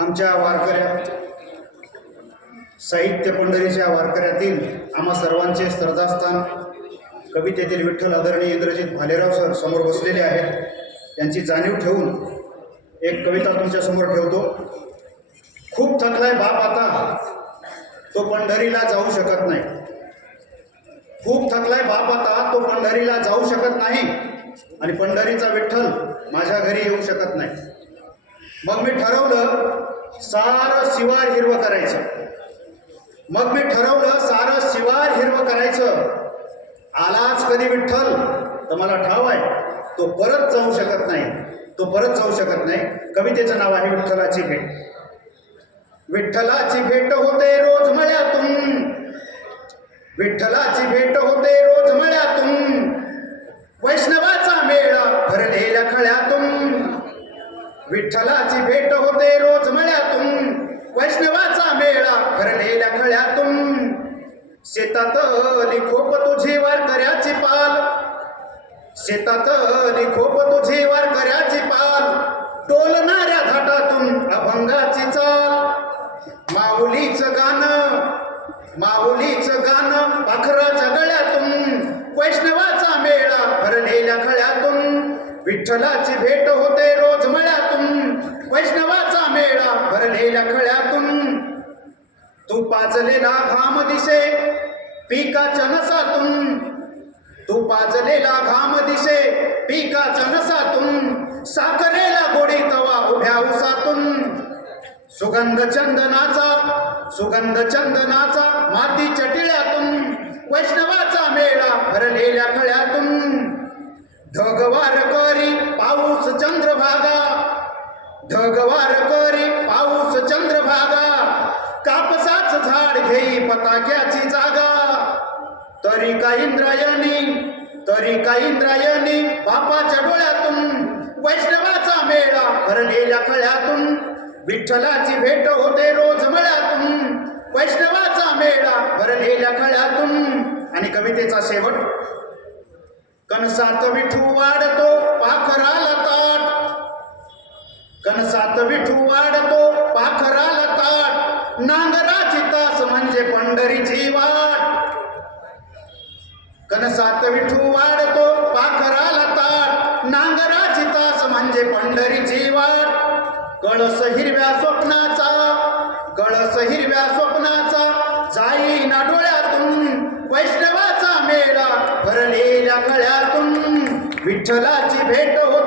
आमच्या वारकऱ्या साहित्य पंढरीच्या वारकऱ्यातील आम्हा सर्वांचे श्रद्धास्थान कवितेतील विठ्ठल आदरणीय इंद्रजित भालेराव सर समोर बसलेले आहेत. त्यांची जाणीव ठेवून एक कविता तुमच्यासमोर ठेवतो. खूप थकलाय बाप आता. तो पंढरीला जाऊ शकत नाही. खूप थकलाय बाप आता. तो पंढरीला जाऊ शकत नाही. आणि पंढरीचा विठ्ठल माझ्या घरी येऊ शकत नाही. मग मी ठरवलं सारं शिवार हिरवं करायचं. मग मी ठरवलं सारं शिवार हिरवं करायचं. आलाच कधी विठ्ठल? तर मला ठाव आहे तो परत जाऊ शकत नाही. तो परत जाऊ शकत नाही. कवितेचं नाव आहे विठ्ठलाची भेट. विठ्ठलाची भेट होते रोज मळ्यातून. विठ्ठलाची भेट होते रोज मळ्यातून. वैष्णवाचा मेळा भरलेल्या खळ्यातून. विठ्ठलाची भेट होते रोज मळ्यातून वैष्णवाचा मेळा भरलेल्या खळ्यातून निखोप लिखोप तुझी वारकऱ्याची पाल. शेतात लिखोप तुझी वारकऱ्याची पाल. डोलणाऱ्या घाटातून अभंगाची चाल. माऊलीचं गाणं माऊलीचं गाणं पाखराच्या गळ्यातून वैष्णवाचा मेळा भरलेल्या खळ्यातून विठ्ठलाची भेट होते रोज मळ्यातून वैष्णवाचा मेळा भरलेल्या खळ्यातून तू पाचलेला घाम दिसे पिकाच्या नसातून. तू पाजलेला घाम दिसे पिकाच्या नसातून. साखरेला गोडी तवा उभ्या उसातून. सुगंध चंदनाचा सुगंध चंदनाचा मातीच्या टिळ्यातून. वैष्णवाचा मेळा भरलेल्या खळ्यातून. ढगवार करी पाऊस चंद्रभागा. ढगवार करी पाऊस चंद्रभागा. कापसाच झाड घेई पताक्याची जागा. तरी का इंद्रायणी तरी का इंद्रायणी बापाच्या डोळ्यातून वैष्णवाचा मेळा भरलेल्या खळ्यातून विठ्ठलाची भेट होते रोज मळ्यातून वैष्णवाचा मेळा भरलेल्या खळ्यातून. आणि कवितेचा शेवट कणसात विठू वाढतो पाखराला ताट. कणसात विठू वाढतो पाखराला ताट. नांगराची तास म्हणजे पंढरीची वाट. कणसात विठू वाढतो पाखराला ताट नांगराची तास म्हणजे पंढरीची वाट. कळस हिरव्या स्वप्नाचा कळस हिरव्या स्वप्नाचा जाई ना डोळ्यातून वैष्णवाचा मेळा भरलेल्या कळ्यातून विठ्ठलाची भेट होती.